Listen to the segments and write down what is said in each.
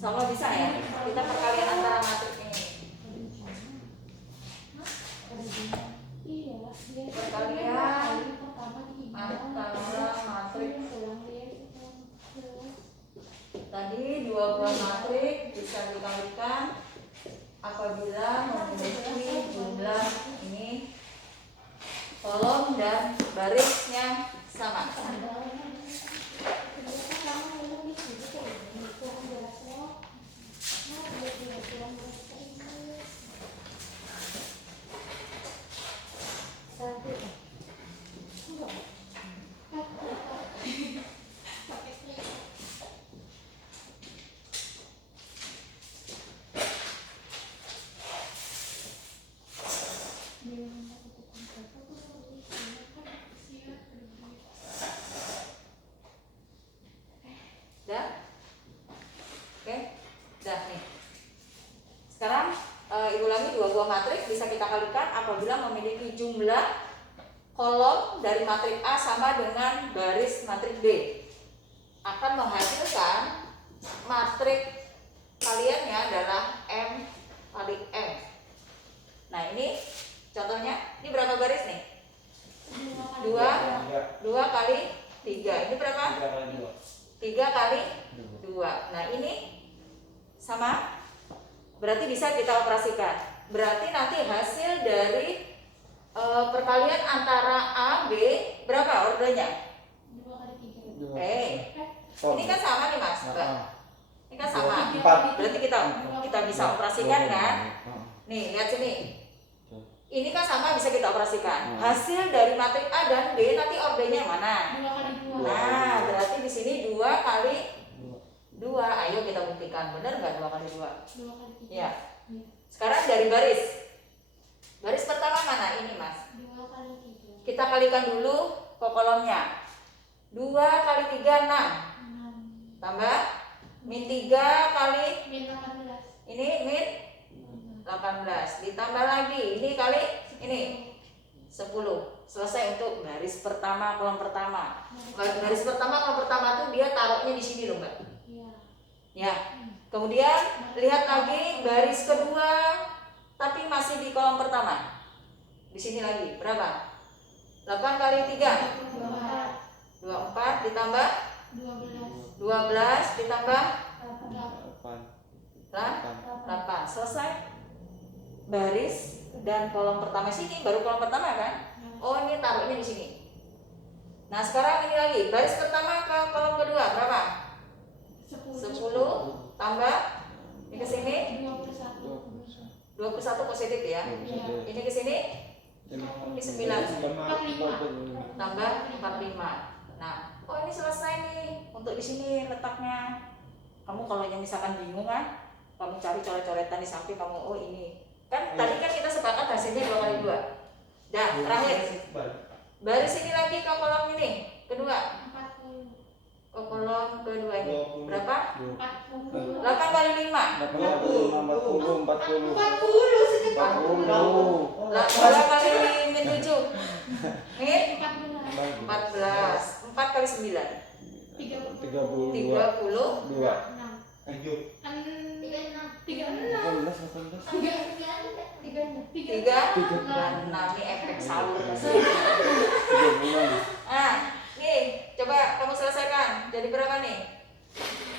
Insya Allah bisa ya. Kita perkalian antara matrik ini. Perkalian antara matrik. Tadi dua buah matrik bisa dikalikan apabila memiliki jumlah ini kolom dan barisnya sama. Bisa kita kalikan apabila memiliki jumlah kolom dari matrik A sama dengan baris matrik B, akan menghasilkan matrik kaliannya adalah M kali M. Nah ini contohnya, ini berapa baris nih? 2 kali 3, ini berapa? 3 kali 2. Nah ini sama, berarti bisa kita operasikan. Berarti nanti hasil dari perkalian antara A, B berapa ordernya? 2 kali 3. Ini kan sama nih Mas, Mbak. Ini kan sama. Berarti kita bisa operasikan kan? Nih, lihat sini. Ini kan sama, bisa kita operasikan. Hasil dari matrik A dan B nanti ordernya mana? 2 kali 2. Nah, berarti di sini 2 kali 2. Ayo kita buktikan, benar nggak 2 kali 2? 2 kali 3. Ya. Sekarang dari baris. Baris pertama mana ini Mas? 2 kali 3. Kita kalikan dulu ke kolomnya. 2 kali 3 6. 6. Tambah min 3 kali Min 18. ini min 18. Ditambah lagi ini kali ini 10. Selesai untuk baris pertama kolom pertama. Baris pertama kolom pertama tuh dia taruhnya di sini loh Mbak. Iya. Ya. Kemudian lihat lagi baris kedua tapi masih di kolom pertama. Di sini lagi berapa? 8 kali 3 24 ditambah 12 ditambah 8. 8. Selesai. Baris dan kolom pertama sini baru kolom pertama kan? Oh, ini taruhnya di sini. Nah, sekarang ini lagi baris pertama ke kolom kedua berapa? 10 tambah ini ke sini 21 positif ya. Ini ke sini ini 9 tambah 45. Nah, oh ini selesai nih untuk di sini letaknya. Kamu kalau yang misalkan bingung kan, kamu cari coret-coretan di samping kamu, oh ini. Kan tadi kan kita sepakat hasilnya 2 kali 2. Dan terakhir baris ini lagi ke kolom ini kedua. Ke kolom kedua ini berapa? 8 kali 5 40 2 kali min 7 min 14. 4 kali 9 32 ini efek salur. Nih coba kamu selesaikan. Jadi berapa nih?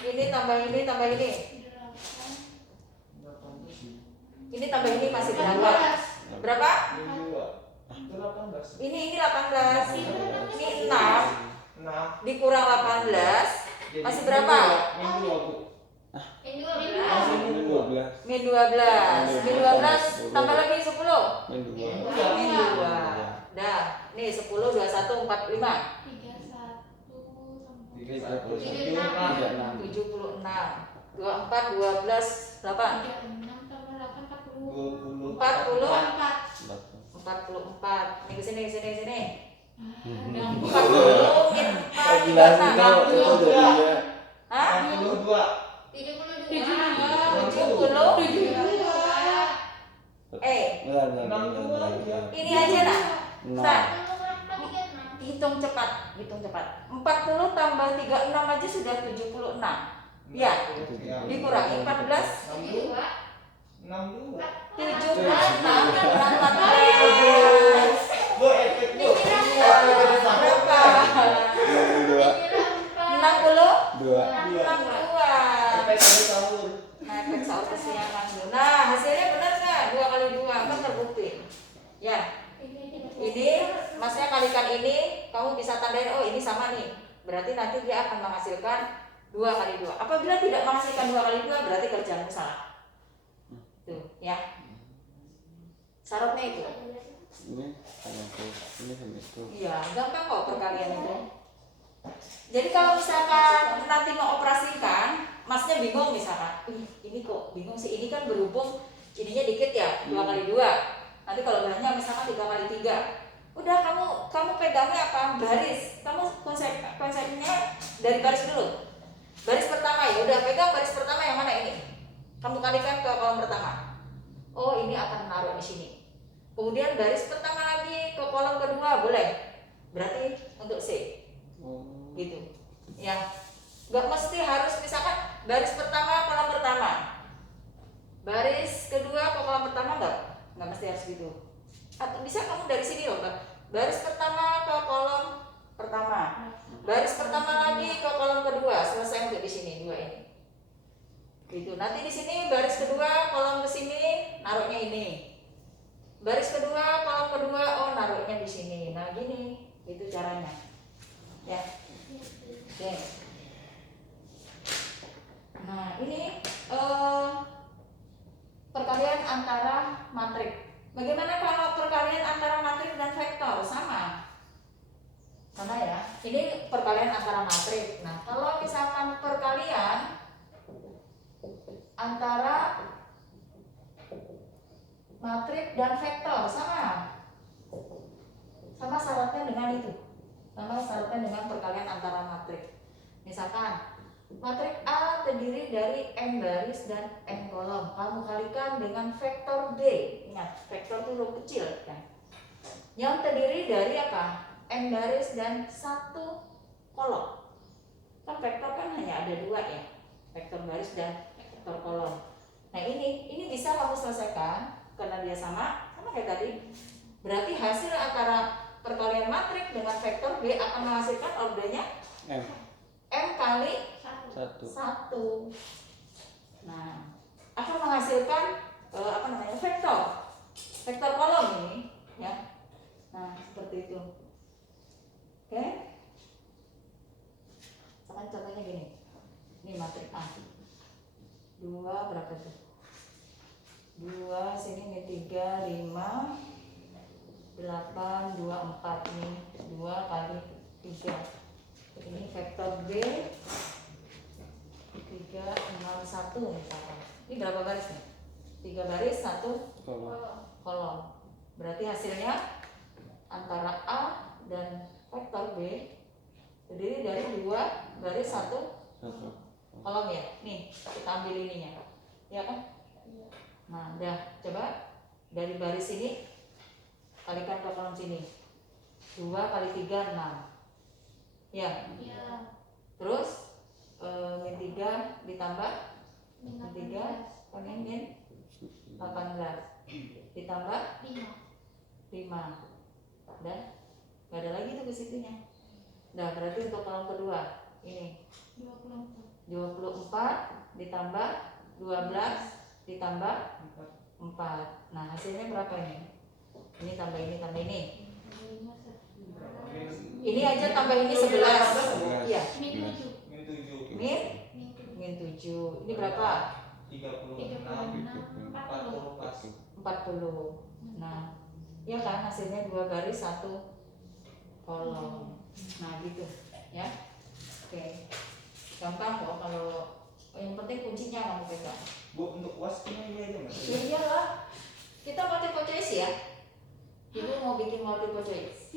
Ini tambah ini tambah ini. Ini tambah ini masih berapa? Berapa? Ini 18. Ini 6 dikurang 18 masih berapa? Min 12. Min 12 tambah lagi 10. Min 2. Dah, nih 10 21 45. 76 24 12 8 44. Nih kesini 40 min 4 ini aja nah. Hitung cepat. 40 tambah 36 aja sudah 76. Ya. Dikurangi 14. 62. 17 tahun kurang 14. Bu, efek bu. Berapa? 60? 2. 62. Efek satu sahur. Nah, efek sahur kesiangan. Nah, hasilnya benar nggak? 2 kali 2 kan terbukti. Ya, ini masnya kalikan ini, kamu bisa tandain, oh ini sama nih. Berarti nanti dia akan menghasilkan 2 kali 2. Apabila tidak menghasilkan 2 kali 2, berarti kerjaanmu salah. Tuh, ya. Syaratnya itu. Ini sama itu. Ini sama itu. Iya, gampang kok perkalian itu. Jadi kalau misalkan nanti mau operasikan, masnya bingung misalkan, ini kok bingung sih, ini kan berhubung ininya dikit ya, 2 kali 2. Nanti kalau banyak misalkan 3 kali 3. Udah kamu pegangnya apa? Baris. Kamu konsepnya dari baris dulu. Baris pertama ya, udah pegang baris pertama yang mana ini? Kamu kalikan ke kolom pertama. Oh, ini akan naruh di sini. Kemudian baris pertama lagi ke kolom kedua, boleh. Berarti untuk C. Gitu. Ya. Gak mesti harus misalkan baris pertama kolom pertama. Baris kedua ke kolom pertama enggak mesti harus gitu. Atau bisa kamu dari sini loh, Mbak. Baris pertama ke kolom pertama. Baris pertama lagi ke kolom kedua, selesai untuk di sini 2 ini. Gitu. Nanti di sini baris kedua kolom ke sini naruhnya ini. Baris kedua kolom kedua oh naruhnya di sini. Nah, gini. Itu caranya. Ya. Oke. Nah, ini perkalian antara matrik. Bagaimana kalau perkalian antara matrik dan vektor? Sama ya. Ini perkalian antara matrik. Nah, kalau misalkan perkalian antara matrik dan vektor sama syaratnya dengan itu. Sama syaratnya dengan perkalian antara matrik. Misalkan matrik A terdiri dari n baris dan n kolom. Kamu kalikan dengan vektor B. Ingat, vektor itu huruf kecil kan. Yang terdiri dari apa? N baris dan 1 kolom. Kan vektor kan hanya ada 2 ya. Vektor baris dan vektor kolom. Nah, ini bisa kamu selesaikan karena dia sama kayak tadi. Berarti hasil antara perkalian matrik dengan vektor B akan menghasilkan ordernya M kali 1. Nah, akan menghasilkan vektor kolom ini ya. Nah, seperti itu. Oke. Contohnya gini. Ini matrik A. 2 berapa tuh? 2 sini ini 3 5 8 2 4 ini 2 kali 3. Ini vektor B 3 6 1 misalkan. Ini berapa baris nih? 3 baris 1 kolom. Berarti hasilnya antara A dan vektor B terdiri dari 2 baris 1 kolom ya. Nih, kita ambil ininya. Ya kan? Nah, udah. Coba dari baris ini kalikan ke kolom sini. 2 kali 3 6. Ya. Terus min 3 ditambah min 3 kali min 18 ditambah 5. Dan nggak ada lagi tuh ke situnya. Nah, berarti untuk kolom kedua ini 24 ditambah 12 ditambah 4. Nah, hasilnya berapa ini? Ini tambah ini tambah ini. Ini aja tambah ini 11. Iya. Min 7. Ini berapa? 36 40. Nah, ya kan hasilnya 2 baris 1 kolom. Nah, gitu ya. Oke. Gampang kok kalau yang penting kuncinya kamu pegang. Bu, untuk UAS ini aja Mas. Ya iyalah. Kita multiple choice ya. Ibu mau bikin multiple choice.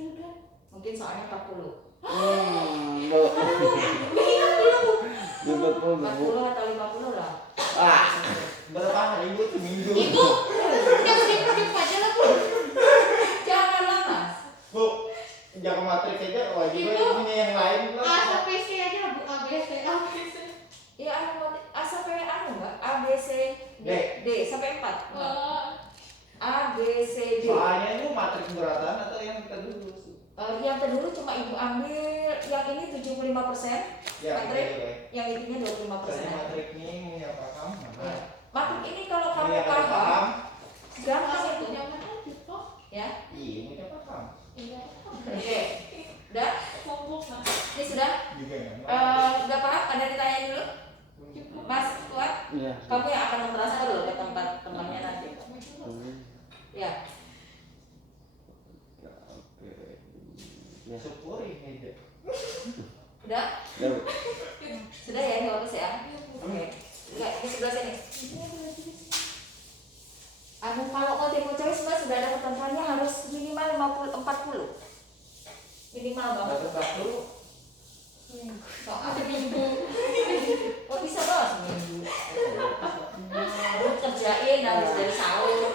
Mungkin soalnya 40. Enggak. 40 atau 50 lah. Berapa hari Bu? Seminggu. Ibu, udah sedikit aja lah Bu. Janganlah Mas. Bu, jangan matrik aja wajib Ibu. ini yang lain lah. ASAPC aja Bu, ABC. Ya asal C, D sampai 4. A, B, C, D. Soalnya itu matrik keberatan atau yang kita dulu sih? Yang kedua cuma ibu ambil yang ini 75%, Ya, matrik, gitu, yang intinya 25%. Soalnya matrik ini punya paham mana? Ya. Matrik ini kalau kamu Punya paham, paham? gampang itu. Jangan aja kok. Ya, Iya, punya paham. Iya. oke. Udah? Sombong lah. Ini sudah? Juga nggak Udah paham? Ada ditanya dulu? Mas, kuat? Iya. Kamu yang akan mentransfer loh ke tempat temannya nanti. Ya, Oke. Ya. Syukuri meja. udah? Ya, Bu. Sudah ya, nggak bagus ya? Oke. Enggak, ini sebelah sini. Kalau multiple choice Mbak sudah ada ketentuannya harus minimal 40. Minimal banget. Satu. Soal seminggu. Oh bisa loh seminggu. Lu kerjain habis dari sahur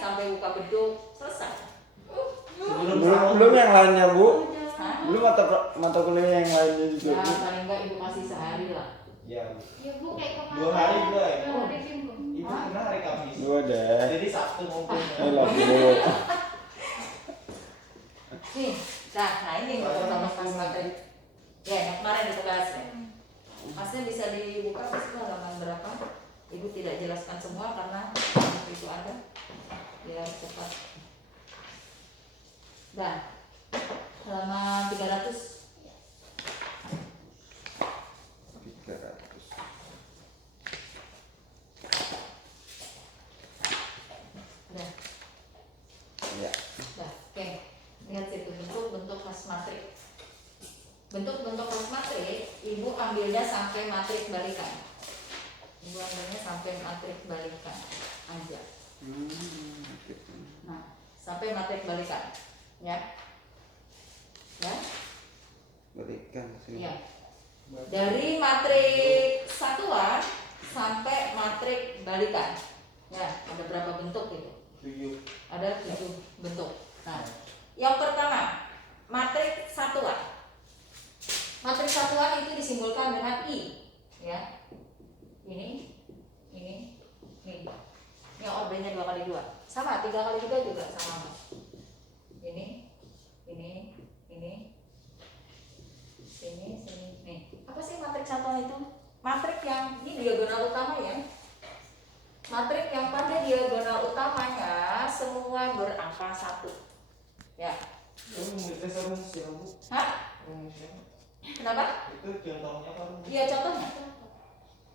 sampai buka beduk selesai. Belum yang lainnya, Bu. Hah? Belum mata kuliah yang lainnya juga, Ya Bu. paling enggak ibu kasih sehari lah. Ya. Ya Bu kayak kemarin. 2 hari juga ya. Oh, di minggu. Ibu pernah hari Kamis. Dua deh. Jadi Sabtu ngumpulnya. Lah, Bu. Nih, nah ini pertama pas materi. Ya, yang kemarin itu kelasnya. Masnya bisa dibuka pasti halaman berapa? Ibu tidak jelaskan semua karena itu ada. Biar cepat. Dan halaman 300. 300. Udah. Ya. Udah, oke. Lihat situ bentuk-bentuk khas matrik. Bentuk-bentuk khas matrik, ibu ambilnya sampai matrik balikan. Ibu ambilnya sampai matrik balikan aja. Oke. Nah, sampai matrik balikan, ya. Ya, Berikan sini. iya. Dari matrik satuan sampai matrik balikan. Ya, ada berapa bentuk itu? 7. Ada 7 bentuk. Nah, yang pertama, matrik satuan. Matrik satuan itu disimbolkan dengan I, ya. Ini. Yang ordernya 2x2. Sama, 3x2 juga sama. Ini. Sini. Nih. Apa sih matrik satuan itu? Matrik yang ini diagonal utama ya. Matrik yang pada diagonal utamanya semua berangka 1. Ya. Kamu bisa rumus ya, Bu? Hah? Rumusnya. Kenapa? Itu contohnya apa rumus? Iya contohnya.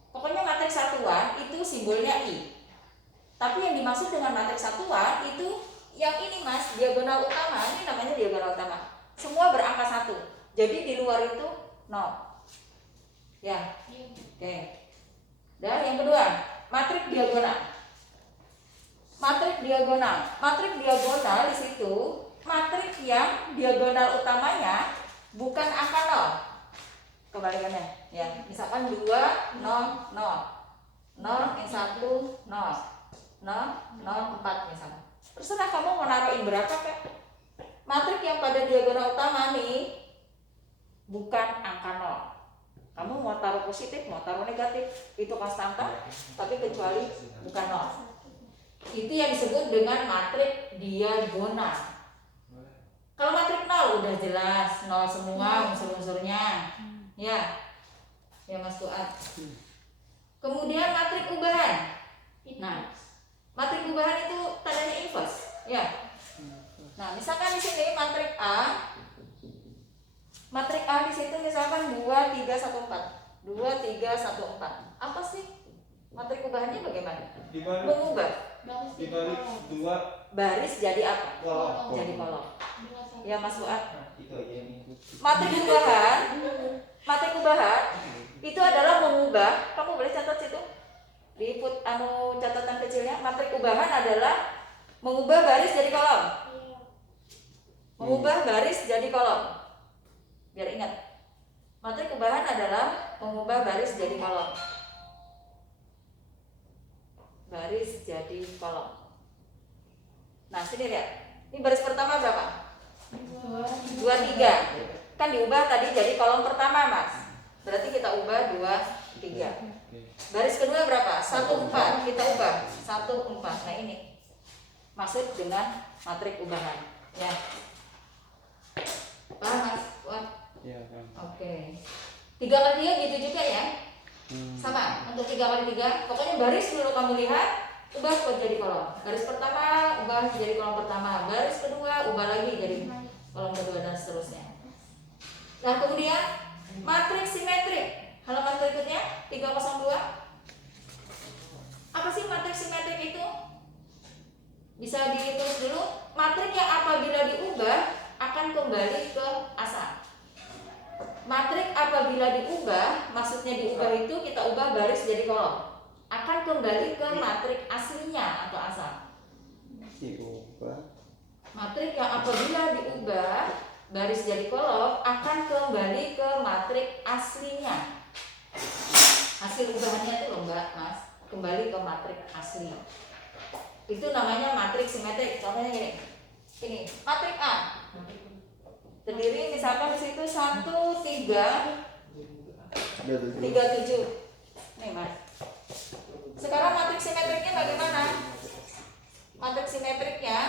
Pokoknya matrik satuan itu simbolnya I. Tapi yang dimaksud dengan matrik satuan itu yang ini Mas, diagonal utama. Ini namanya diagonal utama. Semua berangka 1. Jadi di luar itu 0. Ya. Oke. Dan yang kedua, matrik diagonal. Matrik diagonal di situ matrik yang diagonal utamanya bukan angka 0. Kebalikannya, ya. Misalkan 2 0 0. 0 yang 1 0. 0 0 4 misalnya. Terserah kamu mau naruhin berapa Kak. Matrik yang pada diagonal utama nih bukan angka 0. Kamu mau taruh positif, mau taruh negatif, itu konstanta, tapi kecuali bukan 0. Itu yang disebut dengan matrik diagonal. Kalau matrik 0 udah jelas, 0 semua unsur-unsurnya. Ya. Ya Mas Tuat. Kemudian matrik ubahan. Nah, matrik ubahan itu tandanya inverse, ya. Nah, misalkan di sini matrik A. Matrik A di situ misalkan 2 3 1 4. 2 3 1 4. Apa sih? Matrik ubahannya bagaimana? Dibalik Mengubah dua baris jadi apa? kolom. Jadi kolom. Ya Mas Fuad. Nah, itu aja ini. Matrik ubahan itu adalah mengubah. Kamu boleh catat situ. Di catatan kecilnya, matrik ubahan adalah mengubah baris jadi kolom. Mengubah baris jadi kolom. Biar ingat. Matrik ubahan adalah mengubah baris jadi kolom. Baris jadi kolom. Nah, sini lihat. Ini baris pertama berapa? 2 3. Kan diubah tadi jadi kolom pertama, Mas. Berarti kita ubah 2 3. Baris kedua berapa? 14. Kita ubah 14. Nah ini maksud dengan matrik ubahan. Ya. Paham Mas? Wah. Iya kan. Oke. 3 kali 3 gitu juga ya. Hmm. Sama untuk 3 kali 3. Pokoknya baris dulu kamu lihat, ubah jadi kolom. Baris pertama ubah jadi kolom pertama. Baris kedua ubah lagi jadi kolom kedua dan seterusnya. Nah kemudian matriks simetrik. Halaman berikutnya 302. Apa sih matriks simetrik itu? Bisa ditulis dulu. Matrik yang apabila diubah akan kembali ke asal. Matrik apabila diubah, maksudnya diubah itu kita ubah baris jadi kolom, akan kembali ke matrik aslinya atau asal. Diubah. Matrik yang apabila diubah baris jadi kolom akan kembali ke matrik aslinya. Hasil ubahannya itu loh Mbak, Mas, kembali ke matrik asli. Itu namanya matrik simetrik. Contohnya gini. Ini matrik A. Terdiri misalkan di situ 1 3 3 7. Nih Mas. Sekarang matrik simetriknya bagaimana? Matrik simetriknya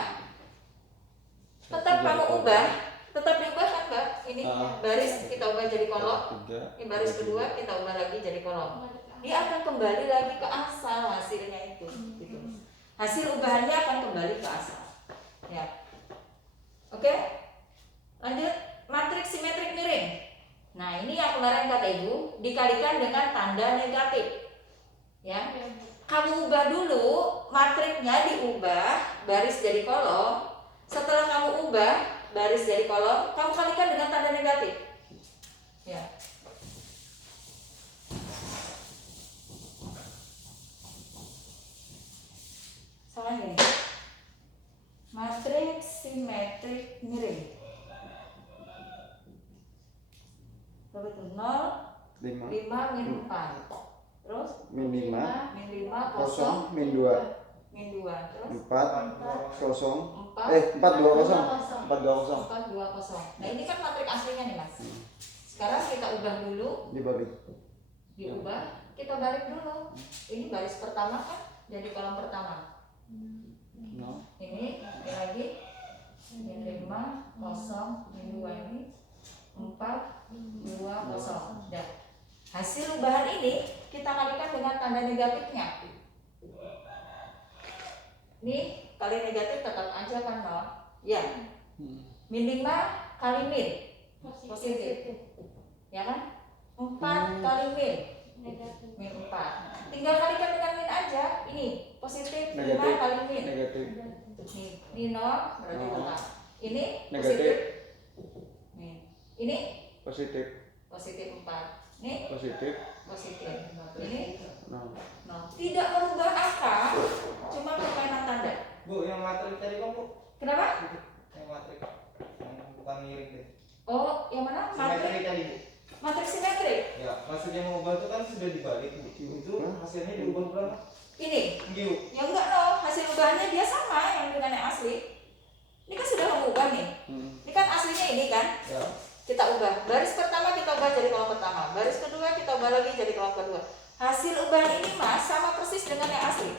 tetap kamu ubah, tetap diubah kan Mbak? Ini baris kita ubah jadi kolom. Ini baris kedua kita ubah lagi jadi kolom. Dia akan kembali lagi ke asal hasilnya itu. Gitu. Hasil ubahannya akan kembali ke asal. Ya. Oke? Lanjut, matriks simetrik miring. Nah, ini yang kemarin kata Ibu dikalikan dengan tanda negatif. Ya. Kamu ubah dulu, matriknya diubah, baris jadi kolom. Setelah kamu ubah, baris jadi kolom, kamu kalikan dengan tanda negatif. Ya. Salah ini. Matriks simetrik miring. Berapa itu? 0, 5 5, min 4. Terus? min 5 Min 5, 0 0, min 2 min 2. Terus? 4 0 4, 4 2 0 4 2 0 4, 2, 0. Nah ini kan matrik aslinya nih Mas. Sekarang kita ubah dulu. dibalik. Diubah, kita balik dulu. Ini baris pertama kan jadi kolom pertama. No. Ini lagi min 5, 0, min 2 ini 4, 2, 0. Dan hasil ubahan ini kita kalikan dengan tanda negatifnya. Ini kali negatif tetap aja kan no? Ya. Min 5 kali min positif. Ya kan? 4 kali min min 4. Tinggal kalikan dengan min aja. Ini positif 5 Negatif. kali min. Negatif. Ini 0 berarti tetap. Ini Negatif. positif. Nih. Ini Positif. positif 4. Ini Positif. positif. Ini No. tidak merubah angka, cuma permainan tanda. Bu, yang matrik tadi kamu? Kenapa? Yang matrik, yang bukan miring deh. Oh, yang mana? Simetrik tadi Bu. Matrik simetrik. Ya, maksudnya mengubah itu kan sudah dibalik Bu. Itu hasilnya diubah berapa? Ini. Giu. Ya enggak loh, hasil ubahannya dia sama yang dengan yang asli. Ini kan sudah kamu ubah nih. Ini kan aslinya ini kan. Ya. Kita ubah. Baris pertama kita ubah jadi kolom pertama. Baris kedua kita ubah lagi jadi kolom kedua. Hasil ubahan ini Mas sama persis dengan yang asli.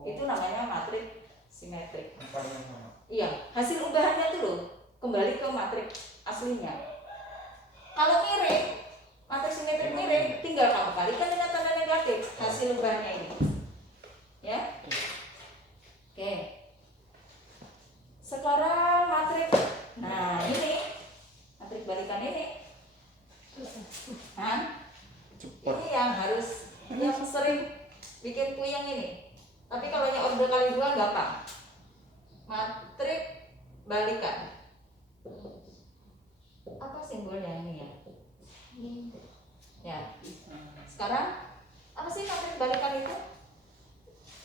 Itu namanya matrik simetrik. Angkanya sama. Iya, hasil ubahannya dulu kembali ke matrik aslinya. Kalau miring, matrik simetrik miring, tinggal kamu kalikan dengan tanda negatif hasil ubahannya ini. Ya. Oke. Sekarang matrik. Nah, ini matrik balikan ini. Hah? Cepat. Ini yang harus yang sering bikin puyeng ini. Tapi kalau yang order kali 2 gampang. Matrik balikan. Apa simbolnya ini ya? Ya. Sekarang apa sih matrik balikan itu?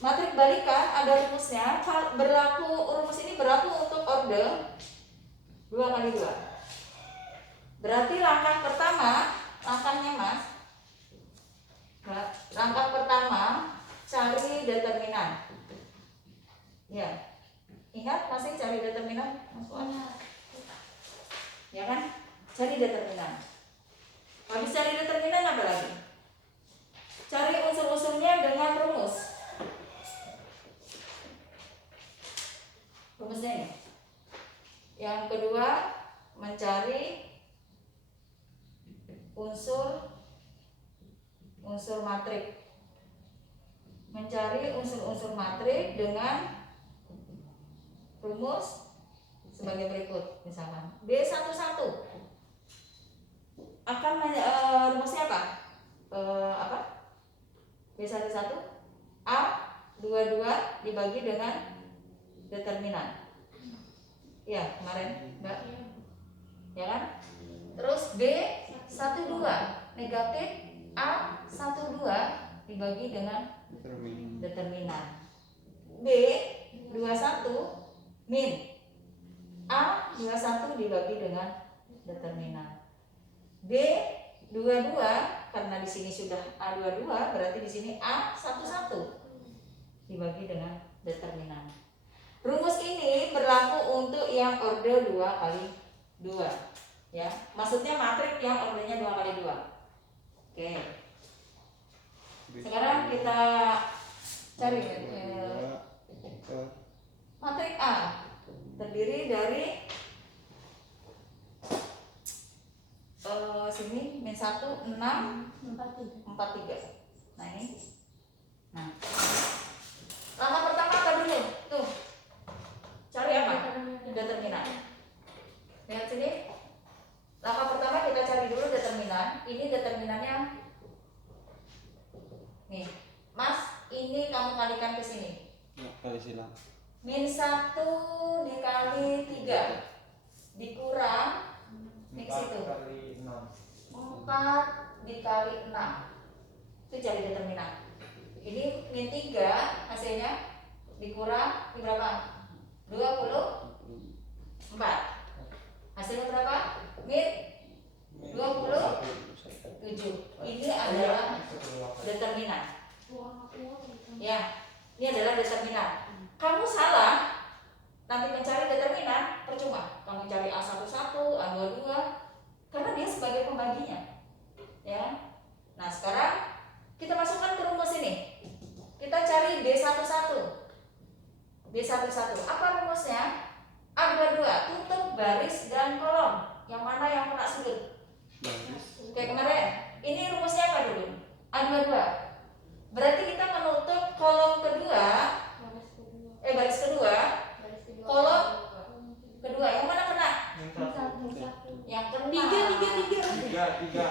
Matrik balikan ada rumusnya. Rumus ini berlaku untuk order 2 kali 2. Berarti langkah pertama, langkahnya Mas. Langkah pertama cari determinan. Ya. Ingat masih cari determinan? Ya kan? Cari determinan. Habis cari determinan apa lagi? Cari unsur-unsurnya dengan rumus. Rumusnya ini. Yang kedua, mencari unsur matrik. Mencari unsur-unsur matrik dengan rumus sebagai berikut. Misalkan B11 akan rumusnya apa? B11 A22 dibagi dengan determinan. Ya, kemarin Mbak. Ya kan? Terus B12 negatif A12 dibagi dengan determinan. B21 min A21 dibagi dengan determinan. B22 karena di sini sudah A22 berarti di sini A11 dibagi dengan determinan. Rumus ini berlaku untuk yang orde 2 kali 2. Ya, maksudnya matrik yang ordenya 2 kali 2. Oke. Sekarang kita cari matrik A terdiri dari sini min 1 6 4 3. Nah ini. Nah. Langkah pertama apa dulu? Tuh. Cari apa? Determinan. Lihat sini. Langkah pertama kita cari dulu determinan. Ini determinannya. Nih, Mas, ini kamu kalikan ke sini. Kali silang. Min 1 dikali 3 dikurang min situ 4 kali 6. 4 dikali 6. Itu jadi determinan. Ini min 3 hasilnya dikurang di berapa? 24. Hasilnya berapa? Min 27. Ini adalah determinan. Ya, ini adalah determinan. Kamu salah, nanti mencari determinan percuma. Kamu cari A11, A22, karena dia sebagai pembaginya. Ya. Nah, sekarang kita masukkan ke rumus ini. Kita cari B11. B11. Apa rumusnya? A22, tutup baris dan kolom. Yang mana yang kena sudut? Kayak kemarin. Ini rumusnya apa dulu? A22. Berarti kita menutup kolom kedua, baris kedua, kolom kedua. Yang mana kena? Yang kena. Tiga.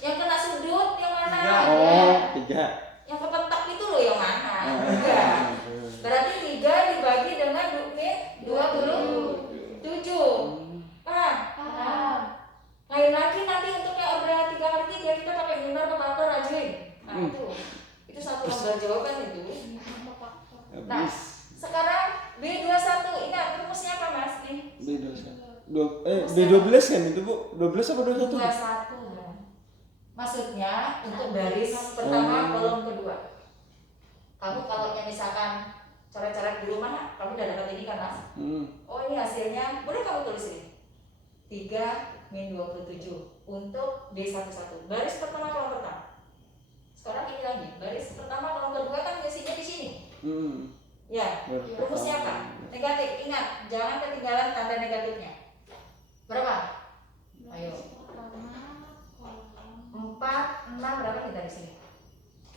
Yang kena sudut yang mana? Oh, 3. Yang kepentak itu loh yang mana? 3. Berarti 3 dibagi dengan min 27. Paham? Lain lagi nanti untuk yang orderan 3 kali 3 kita pakai minar atau faktor ajuin. Nah itu satu lembar jawaban itu. Nah sekarang B21 ingat rumusnya apa Mas? Nih. B12 kan itu Bu? 12 apa 21? 21 kan. Maksudnya untuk baris pertama kolom kedua. Kamu kalau misalkan coret-coret di rumah, kamu udah dapat ini kan Mas? Oh ini hasilnya, boleh kamu tulis ini 3 min 27 untuk B11. Baris pertama kolom pertama. Sekarang ini lagi, baris pertama kolom kedua kan isinya di sini. Ya, rumusnya apa? Negatif. Ingat, jangan ketinggalan tanda negatifnya. Berapa? Ayo. 4, 6 berapa kita di sini?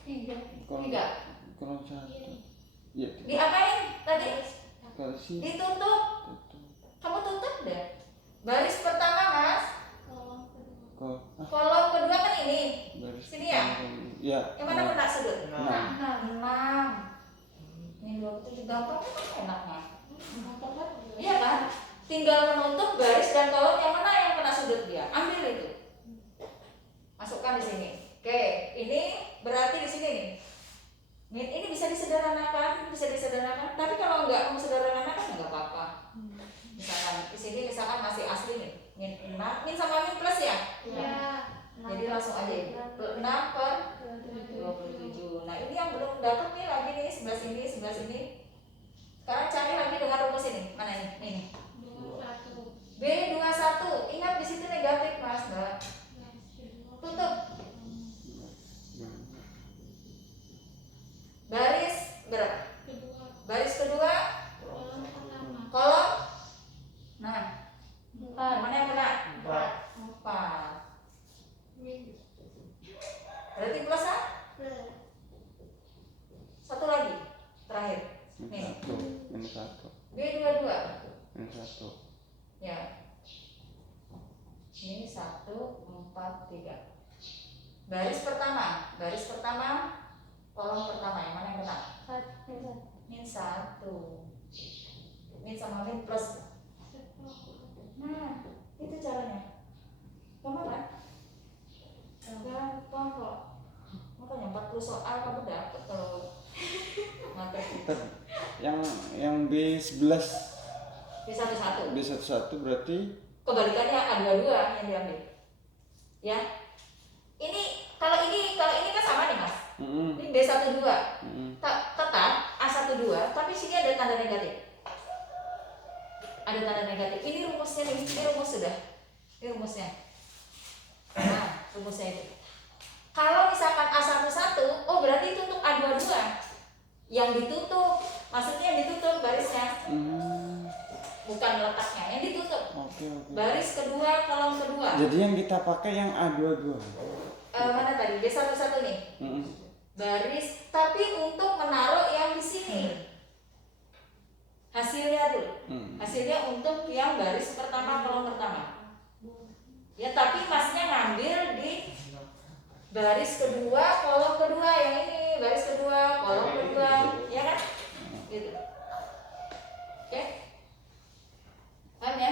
3. Kolom 1. Ya. Diapain tadi? Kasih. Ditutup. Kamu tutup deh. Baris pertama Mas. Kolom kedua kan ini. Sini ya? Ya. Yang mana kena sudut? 6. 6. Ini 27 gampang kan enaknya. Iya kan? Tinggal menutup baris dan kolom yang mana yang kena sudut dia. Ambil itu. Masukkan di sini. Oke, ini berarti di sini nih. Ini bisa disederhanakan, Tapi kalau enggak kamu sederhanakan enggak apa-apa. Misalkan di sini misalkan masih asli nih. Min 6, min sama min plus ya? Iya. Jadi langsung aja ini. 6 per 27. Nah, ini yang belum dapat nih lagi nih sebelah sini. Sekarang cari lagi dengan rumus ini. Mana ini? Ini. B21. Ingat di situ negatif Mas, Mbak. Tutup. satu. Min sama min plus. Nah, itu caranya. Gampang kan? Gampang kok. Makanya 40 soal kamu dapat kalau matematika. Ntar yang B11 B11. B11 berarti Kebalikannya A22 yang diambil. Ya. Ini kan sama nih, Mas. Ini B12. Tetap A12, tapi sini ada tanda negatif. Ada tanda negatif. Ini rumusnya nih, ini rumus sudah. Ini rumusnya. Nah, rumusnya itu. Kalau misalkan A11, oh berarti itu untuk A22. Yang ditutup, maksudnya yang ditutup barisnya. Bukan letaknya, yang ditutup. Oke. Baris kedua, kolom kedua. Jadi yang kita pakai yang A22. Mana tadi? B11 nih. Baris, tapi untuk menaruh yang di sini. Hasilnya tuh. Hasilnya untuk yang baris pertama, kolom pertama. Ya, tapi masnya ngambil di baris kedua, kolom kedua yang ini, baris kedua, kolom kedua, ya kan? Gitu. Oke? Paham ya?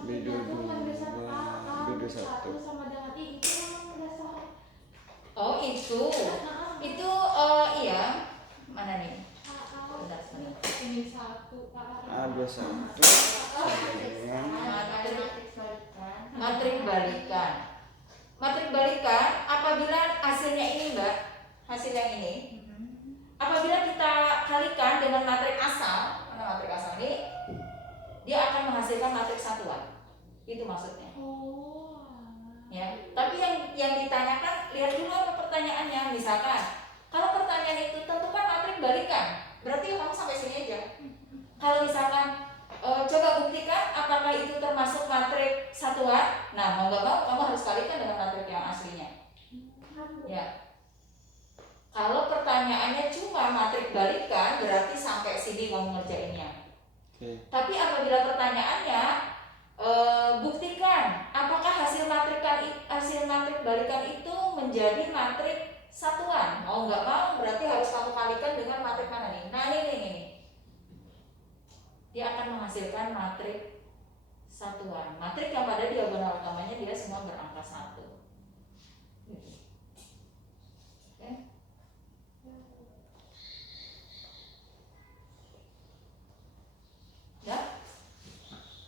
B21 sama dengan I itu memang dasar. Oh itu iya. Mana nih? Ini satu A21 Matrik balikan. Matrik balikan apabila hasilnya ini, Mbak, hasil yang ini. Apabila kita kalikan dengan matrik asal, mana matrik asal ini, dia akan menghasilkan matrik satuan. Itu maksudnya. Ya, tapi yang ditanyakan, lihat dulu apa pertanyaannya. Misalkan, kalau pertanyaan itu tentukan matrik balikan, berarti kamu sampai sini aja. Kalau misalkan coba buktikan apakah itu termasuk matrik satuan, nah mau nggak mau kamu harus kalikan dengan matrik yang aslinya. Ya. Kalau pertanyaannya cuma matrik balikan, berarti sampai sini kamu ngerjainnya. Tapi apabila pertanyaannya buktikan apakah hasil matrik balikan itu menjadi matrik satuan, mau nggak mau berarti harus kamu kalikan dengan matrik mana nih? Nah ini. Dia akan menghasilkan matrik satuan. Matrik yang pada diagonal utamanya dia semua berangka 1. Oke. Ya.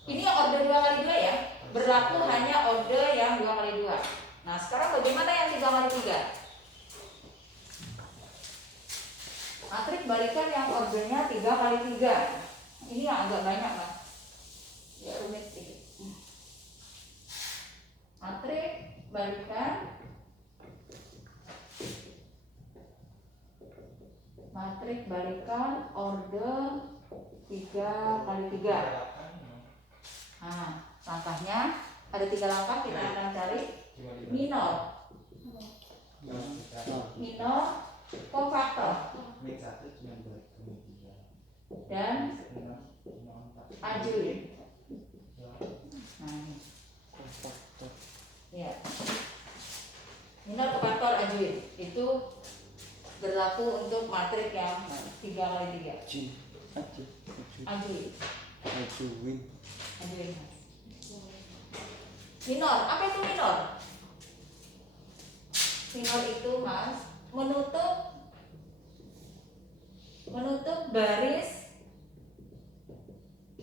Ini yang order 2x2 ya. Berlaku hanya order yang 2x2. Nah, sekarang bagaimana yang 3x3? Matrik balikan yang ordernya 3x3. Ini yang agak banyak, Mas. Ya rumit sedikit. Matrik balikan order 3x3. Nah, langkahnya ada 3 langkah, kita akan cari minor kofaktor dan ajuin. Nah, ya. Minor kofaktor ajuin itu berlaku untuk matrik yang 3x3. Ajuin. Minor, apa itu minor? Minor itu, Mas, menutup baris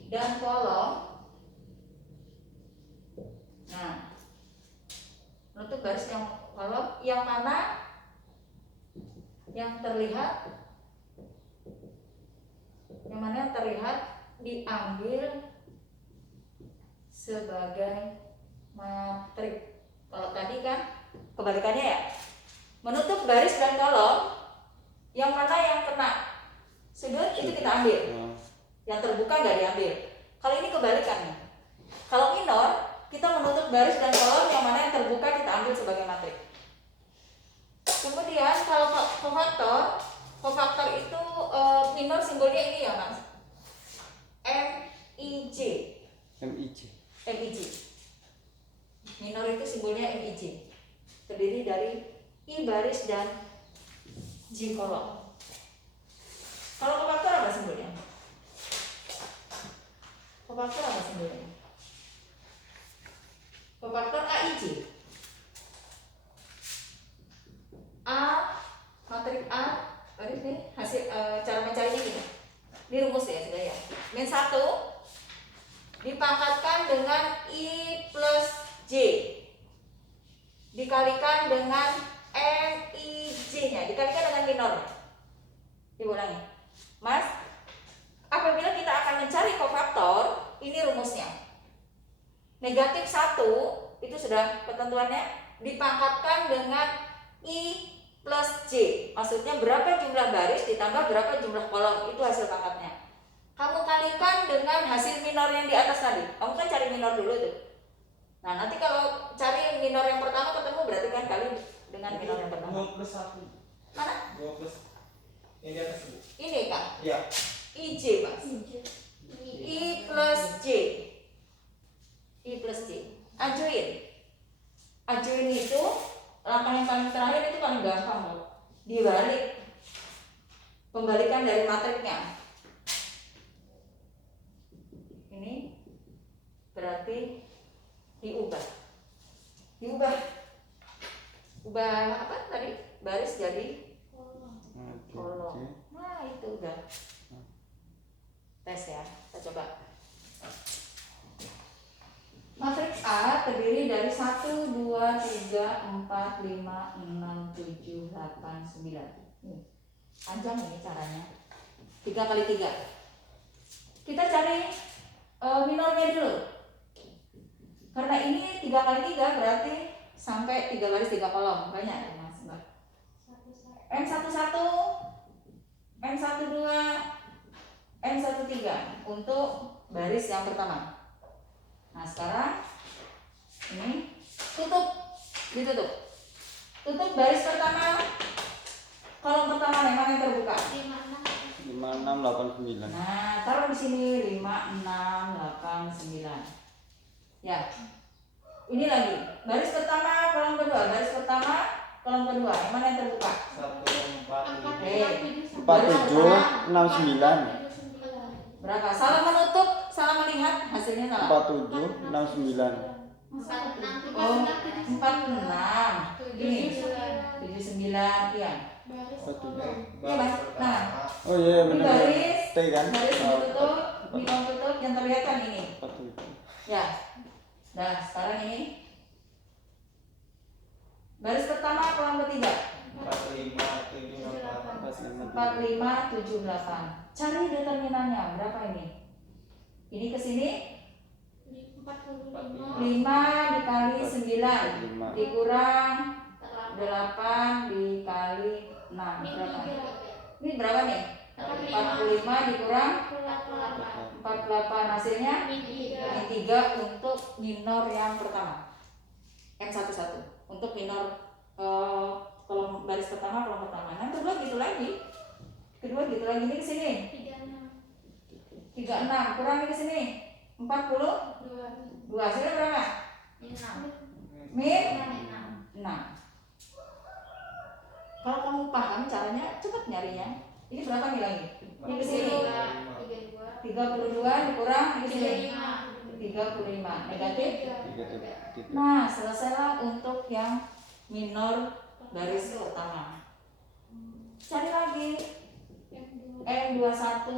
dan kolom. Nah, menutup baris yang kolom yang mana yang terlihat diambil sebagai matrik. Kalau tadi kan kebalikannya ya, menutup baris dan kolom yang mana yang kena sudut itu kita ambil, yang terbuka nggak diambil. Kalau ini kebalikannya, kalau minor kita menutup baris dan kolom yang mana yang terbuka kita ambil sebagai matrik. Kemudian kalau kofaktor itu minor simbolnya ini ya, Mas, MIJ. Minor itu simbolnya MIJ. terdiri dari I baris dan J kolom. Kalau kofaktor apa simbolnya? Kofaktor apa simbolnya? Kofaktor AIJ. A, matrik A, baris nih, hasil cara mencarinya gini. Ini rumus ya sudah ya. Min 1 dipangkatkan dengan I plus J dikalikan dengan MIJ nya dikalikan dengan minor. Diulangi, Mas. Apabila kita akan mencari kofaktor, ini rumusnya. Negatif 1 itu sudah ketentuannya dipangkatkan dengan I plus J. Maksudnya berapa jumlah baris ditambah berapa jumlah kolom, itu hasil pangkatnya. Kamu kalikan dengan hasil minor yang di atas tadi. Kamu kan cari minor dulu tuh. Nah, nanti kalau cari minor yang pertama ketemu berarti kan kali dengan minor yang pertama. 2 plus 1. Mana? 2 plus. Ini di atas, Bu. Ini Kak. Iya. IJ, Mas. I plus J. I plus J. Ajuin. Ajuin itu langkah yang paling terakhir itu paling gampang loh. Dibalik. Pembalikan dari matriknya. Ini berarti diubah. Ubah apa tadi? Baris jadi kolom. Nah, itu udah. Tes ya. Kita coba. Matriks A terdiri dari 1, 2, 3, 4, 5, 6, 7, 8, 9. Panjang ini caranya. 3 kali 3. Kita cari minornya dulu. Karena ini 3 kali 3 berarti sampai 3 baris 3 kolom. Banyak ya Mas. M11, M12, M13 untuk baris yang pertama. Nah, sekarang ini ditutup. Tutup baris pertama. Kolom pertama yang mana yang terbuka? 5, 6, 8, 9. Nah, taruh di sini 5, 6, 8, 9. Ya. Ini lagi. Baris pertama, kolom kedua. Baris pertama, kolom kedua. Yang mana yang terbuka? 1, 4, 5. 4, 7, 6, 9. Berapa? Salah menutup, salah melihat, hasilnya salah. 4, 7, 6, 9. Oh, 46. Ini 79, iya. 4, 7. Iya, Mas. Nah, Oh iya ini benar. baris, T kan? baris ditutup, ini kolom tutup, yang terlihat kan ini. 4, 7. Ya. Nah, sekarang ini baris pertama, kolom ketiga. 4, 5, 7, 8. 4, 5, 7, 8. Cari determinannya, berapa ini? Ini ke sini 5 dikali 9 dikurang 8 dikali 6 berapa? Ini berapa nih? 45 dikurang 48, hasilnya ini 3 untuk minor yang pertama. M11 untuk minor kolom baris pertama, kolom pertama. Nah, kedua gitu lagi. Ini ke sini 36 kurangi ke sini 42, hasilnya berapa? Min 6. Kalau kamu paham caranya, cepat nyarinya. Ini berapa nih lagi? Ini ke sini 32 dikurang ke sini 35, negatif. Nah, selesailah untuk yang minor baris pertama. Cari lagi M21,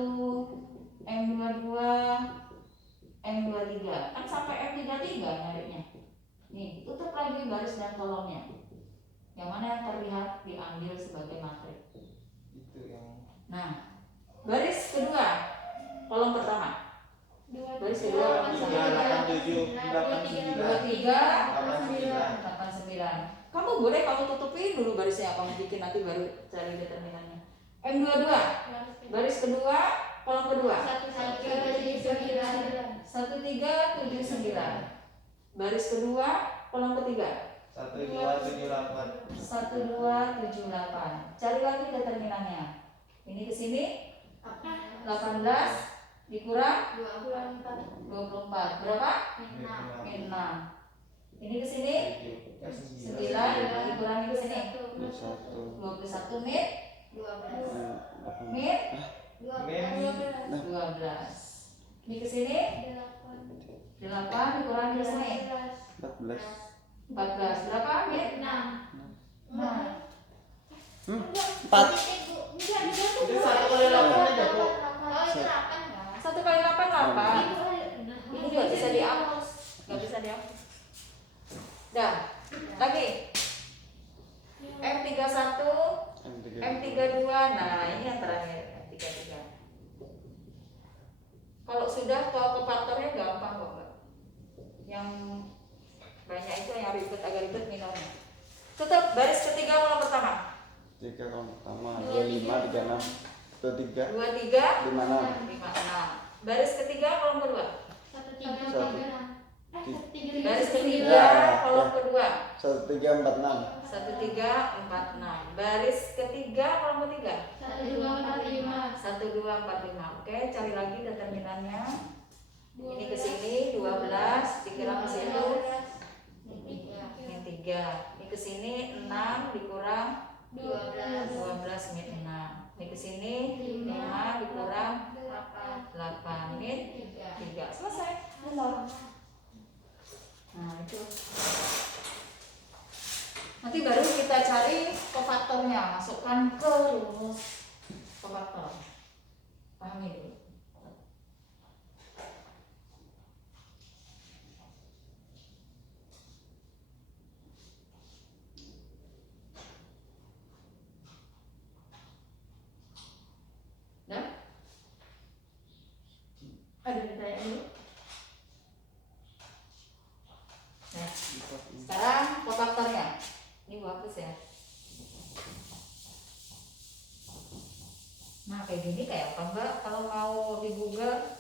M22, M23. Kan sampai M33 nyarinya. Nih, tutup lagi baris dan kolomnya. Yang mana yang terlihat diambil sebagai matrik. Itu yang Nah, baris kedua, kolom pertama. Baris kedua, 3, 8, 7, 8, 9. 23, 89. Kamu boleh kamu tutupin dulu barisnya, kamu bikin nanti baru cari determinannya. M22, baris kedua, kolom kedua. 1379. Baris kedua, kolom ketiga. 1278. 1278. Cari lagi determinannya. Ini ke sini 18 dikurang 24. Berapa? Min 6. Ini ke sini 9 Ini ke sini 8 dikurangi ke sini 14. 14. Berapa? Min? 6. Empat. Itu 1 kali 8 aja tuh. Oh, itu 8 kan? 1 kali 8 8. Ini nggak bisa Ini dihapus. Nggak bisa dihapus. Dah. Lagi. M31, M32. Nah, ini yang terakhir M33. Kalau sudah ke faktornya gampang kok, Mbak. Yang banyak itu yang ribet, agak ribet minumnya. Tetap baris ketiga kolom pertama. 3 kolom pertama 25 36 23 23 56 56. Baris ketiga kolom kedua. 1 3 4 Baris ketiga Ya, kolom ya. kedua. 1346 1346. Baris ketiga kolom ketiga. 1 2 4 5 1245. Oke, cari lagi determinannya. Ini ke sini 12 dikira ke situ min 3. Ini ke sini 6 dikurang 12 min 6. Ini ke sini 5 dikurang 8 min 3. Selesai. Nah, itu. Nanti baru kita cari kofaktornya, masukkan ke rumus kofaktor. Pahami dulu. Dah? Ada ditanya dulu? Nah, sekarang kofaktornya. Ini bagus ya. Nah, kayak gini kayak apa Mbak? Kalau mau di Google,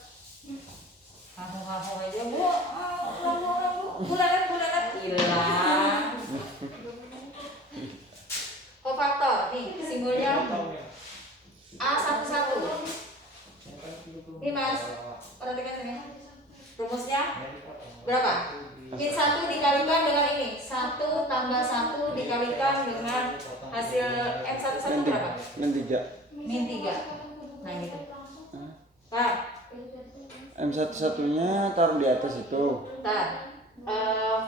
hahu-hahu aja bu, bulanan hilang. Kofaktor nih simbolnya A11. Ini Mas, perhatikan sini. Rumusnya berapa? Min 1 dikalikan dengan ini 1 tambah 1 dikalikan dengan hasil M11 berapa? min 3 Min 3. Nah gitu. Pak, M11 nya taruh di atas itu.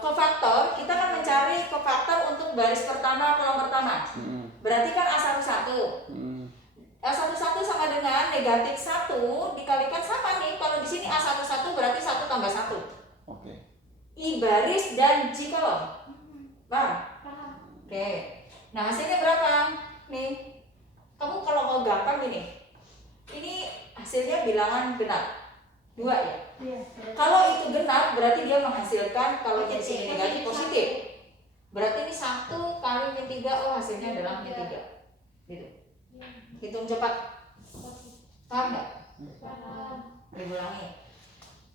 kofaktor kita kan mencari kofaktor untuk baris pertama kolom pertama. Berarti kan A11. A11 sama dengan negatif 1 dikalikan sama nih. Kalau di sini A11 berarti 1 tambah 1. Oke. I baris dan J kolom. Paham? Oke. Nah, hasilnya berapa? Nih. Kamu kalau mau gampang gini. Ini hasilnya bilangan genap. 2 ya? Iya. Kalau itu genap berarti dia menghasilkan kalau di sini negatif positif. Berarti ini 1 kali min 3, oh hasilnya adalah min 3. Gitu. Hitung cepat. Paham enggak? Diulangi.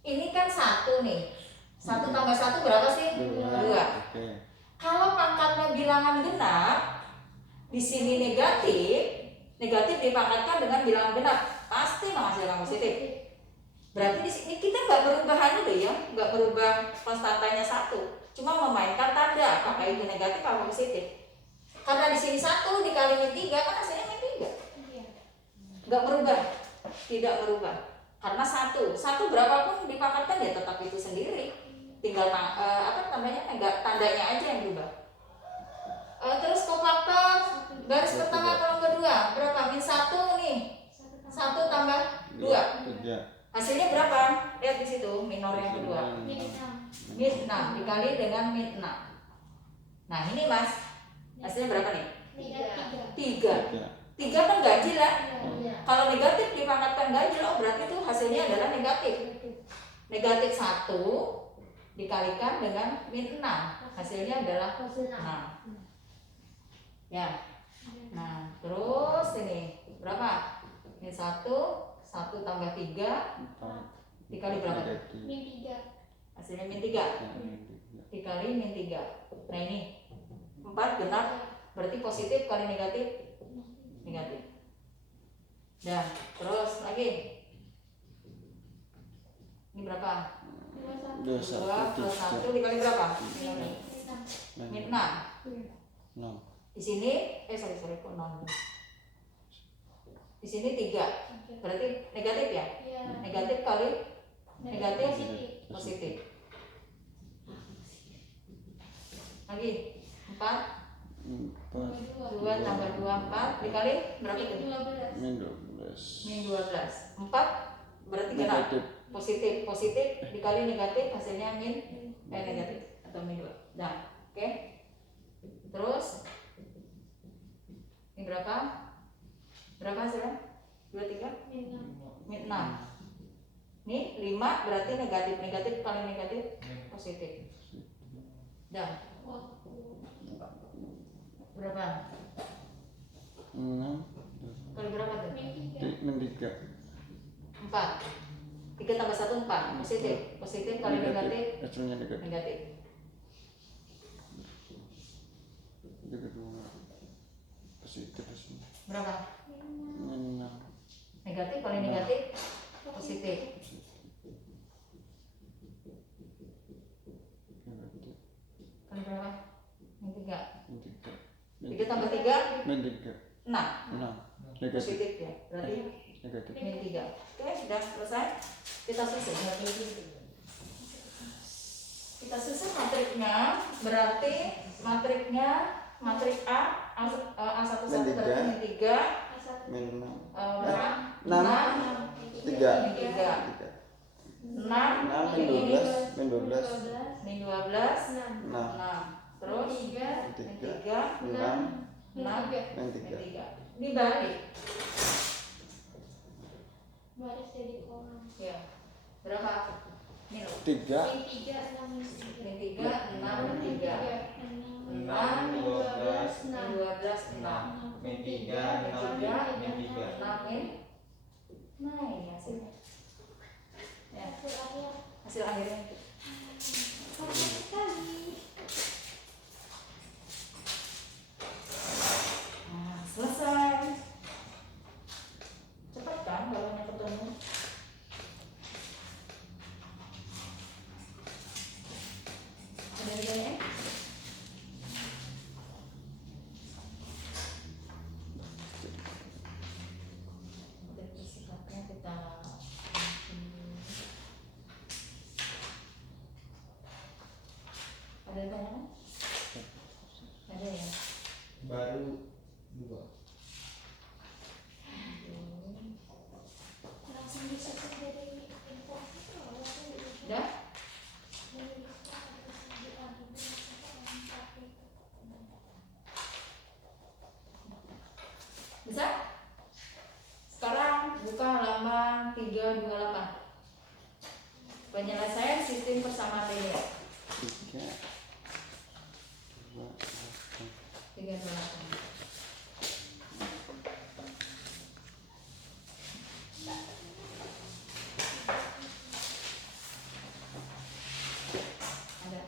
Ini kan 1 nih. 1 tambah 1 berapa sih? 2. Oke. Kalau pangkatnya bilangan genap, di sini negatif dipangkatkan dengan bilangan genap, pasti menghasilkan positif. Berarti di sini kita nggak berubah deh ya, nggak berubah konstantanya 1, cuma memainkan tanda apakah itu negatif atau positif. Karena di sini 1 dikali min 3 kan hasilnya min 3. Nggak berubah, tidak berubah. Karena 1 berapapun dipangkatkan ya tetap itu sendiri. Tinggal tandanya aja yang berubah. Terus kofaktor baris pertama kolom kedua berapa? Min 1 nih. 1 tambah 2. 3. Hasilnya berapa? Lihat di situ minor yang kedua. Min 6 dikali dengan min 6. Nah, ini Mas. Hasilnya berapa nih? 3. 3 kan ganjil ya. Kalau negatif dipangkatkan ganjil, oh berarti itu hasilnya adalah negatif. Negatif 1 dikalikan dengan min 6, hasilnya adalah 6. Ya. Nah, terus ini berapa? Min 1 tambah 3 dikali berapa? Min 3. Hasilnya min 3 dikali min 3. Nah ini 4 genap, berarti positif kali negatif. Dan terus lagi. Ini berapa? 2 plus 1 dikali berapa? Min 6. Di sini kok 6. Di sini 3. Berarti negatif ya? Negatif kali Negatif, positif. positif. Lagi 4, 2 tambah 2, 4 dikali berapa itu? 12. Min 12. Min 12. 4 berarti genap. Negatif. Positif, positif dikali negatif hasilnya negatif atau min 2. Nah, oke. Terus ini berapa? Berapa hasilnya? 23? Min 6. Nih 5 berarti negatif, negatif kali negatif positif. Dan berapa? 6 Kali berapa tuh? min 3. 4. 3 tambah 1 4. Positif. Positif kali negatif Hasilnya negatif. negatif. Juga 2. Positif hasilnya. Berapa? Min 6. Negatif kali negatif positif. Negatif. Kali berapa? Min 3. Min 3. 3 tambah 3 Min 3. 6. 6. Negatif. Positif ya. Berarti Negatif. min 3. Oke, sudah selesai. Kita susun. Kita susun matriknya. Berarti matriknya matrik A1 Min 3. berarti min 3. Min 6. Berapa? 6. 3. 3. 6 6 min 12. Min 12. min 12 6. 6. Terus min 3 6. 6 Min min 3. 3. Dibalik. Baris jadi kolom. Ya. Berapa? Min 3. Min 3, 6, min 3. min 3 6 min 3. 6, 12, min 12 6. min 3, 6, min 3. 6 min. Nah, ini hasilnya. Ya, Hasil akhir. hasil akhirnya itu. Banyak sekali. Nah, selesai. Cepat kan kalau yang ketemu? Ada nilainya? Jadi sifatnya kita ada tanya? Ada ya? Baru 2. Langsung bisa sendiri info kalau Udah? Bisa? Sekarang buka halaman 328. Penyelesaian sistem persamaan linear. 3. 2. 328. Ada.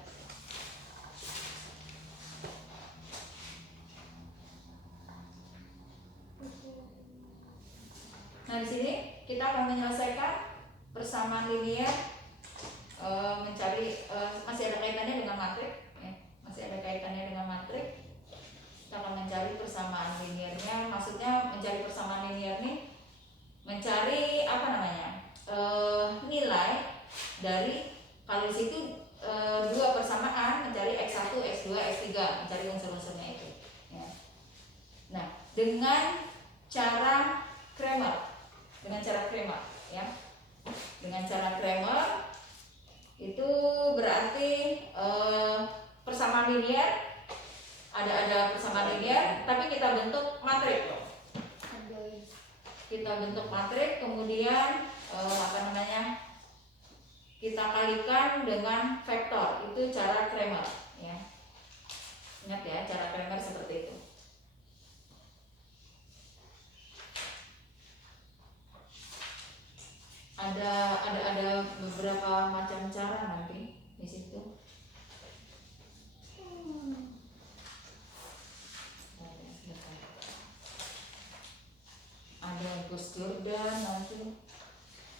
Nah, di sini kita akan menyelesaikan persamaan linear, mencari masih ada kaitannya dengan matrik, ya. Masih ada kaitannya dengan matrik. Kita akan mencari persamaan linearnya. Maksudnya mencari persamaan linear nih, mencari apa namanya, nilai dari kalau di situ dua persamaan, mencari x1, x2, x3, mencari unsur-unsurnya itu. Ya. Nah, dengan cara Cramer. Dengan cara Cramer, ya. Dengan cara Cramer itu berarti persamaan linear, ada persamaan linear, tapi kita bentuk matrik. Kita bentuk matrik, kemudian kita kalikan dengan vektor. Itu cara Cramer, ya. Ingat ya, cara Cramer seperti itu. Ada beberapa macam cara nanti di situ. Ada Gus Jordan nanti.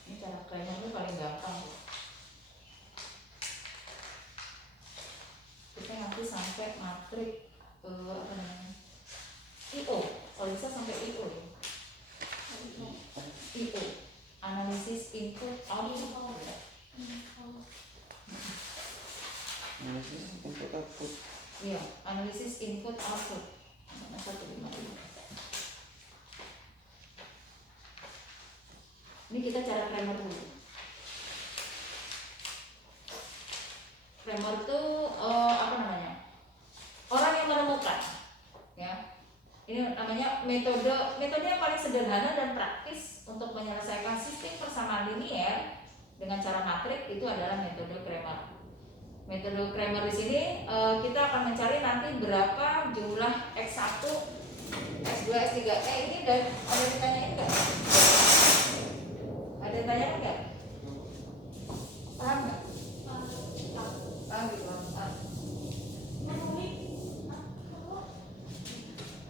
Ini cara Cramer itu paling gampang. Kita nanti sampai matrik IO, kalau bisa sampai IO ya. IO, analisis input output. Analisis input output. Iya, analisis input output. Mana 155. Ini kita cara Kramer dulu. Kramer itu apa namanya? Orang yang menemukan, ya. Ini namanya metode yang paling sederhana dan praktis untuk menyelesaikan sistem persamaan linier dengan cara matrik itu adalah metode Kramer. Metode Kramer di sini kita akan mencari nanti berapa jumlah X1, X2, X3. Ini udah ada ditanyain nggak?